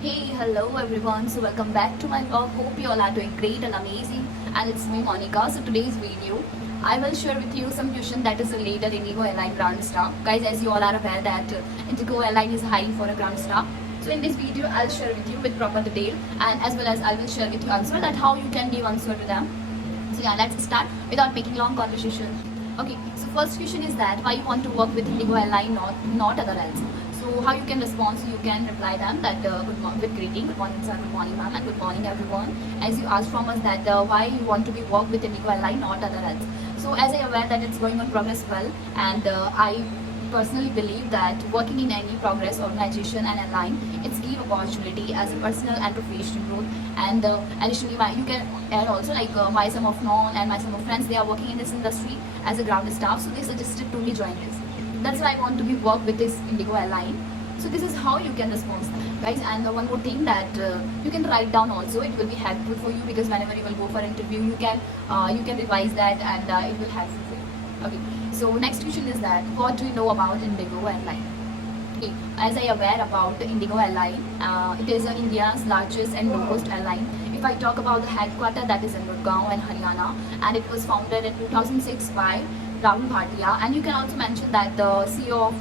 Hey, hello everyone. So welcome back to my vlog. Hope you all are doing great and amazing. And it's me Monica. So today's video, I will share with you some question that is related Indigo Airline ground staff. Guys, as you all are aware that Indigo Airline is hiring for a ground staff. So in this video, I'll share with you with proper detail and as well as I will share with you answer that how you can give answer to them. So yeah, let's start without making long conversation. Okay, so first question is that why you want to work with Indigo Airline, not other else. So how you can respond? So you can reply them that with greeting, good morning sir, good morning ma'am, and good morning everyone. As you asked from us that why you want to be work with Indigo Airline, not other else. So as I aware that it's going on progress well, and I personally believe that working in any progress organization and airline, it's give opportunity as a personal and professional growth. And additionally, you can add also like my some of known and my some of friends, they are working in this industry as a ground staff, so they suggested to me join this. That's why I want to be work with this Indigo Airline. So this is how you can respond, guys. And one more thing that you can write down also. It will be helpful for you because whenever you will go for interview, you can revise that and it will help you. Okay. So next question is that what do you know about Indigo Airline? Okay. As I aware about the Indigo Airline, it is India's largest and lowest airline. If I talk about the headquarters, that is in Gurgaon and Haryana, and it was founded in 2006 by Rahul Bhatia. And you can also mention that the CEO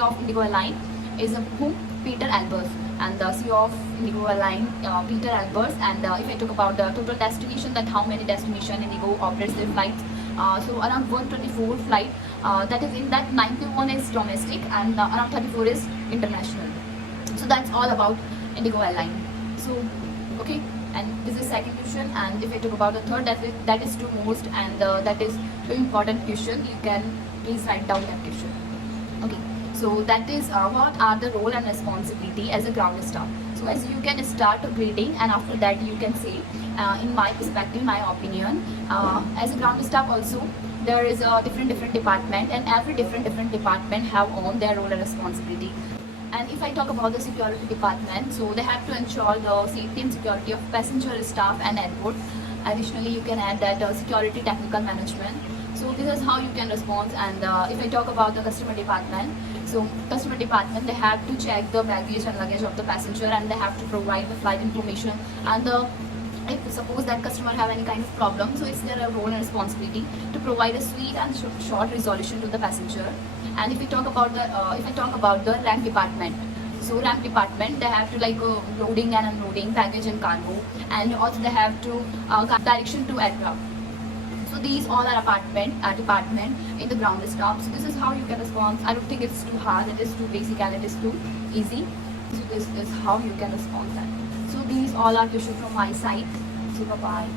of Indigo Airline is whom? Peter Albers, and the CEO of Indigo Airline, Peter Albers. And if I talk about the total destination, that how many destination Indigo operates their flights, so around 124 flight. That is in that 91 is domestic and around 34 is international. So that's all about Indigo Airline. So okay, and this is second question. And if I talk about the third, that is two most and that is two important question. You can please write down that question. Okay, so that is what are the role and responsibility as a ground staff. So as you can start a greeting and after that you can say in my perspective, my opinion, as a ground staff also there is a different department, and every different department have own their role and responsibility. And if I talk about the security department, so they have to ensure the safety and security of passenger, staff and airport. Additionally, you can add that security technical management. So this is how you can respond. And if I talk about the customer department, so customer department, they have to check the baggage and luggage of the passenger, and they have to provide the flight information. And if suppose that customer have any kind of problem, so it's their role and responsibility to provide a sweet and short resolution to the passenger. And if we talk about the ramp department, so ramp department, they have to like loading and unloading baggage and cargo, and also they have to direction to aircraft. So these all are department in the ground staff. So this is how you can respond. I don't think it's too hard, it is too basic and it is too easy. So this is how you can respond that. So these all are questions from my side. So bye bye.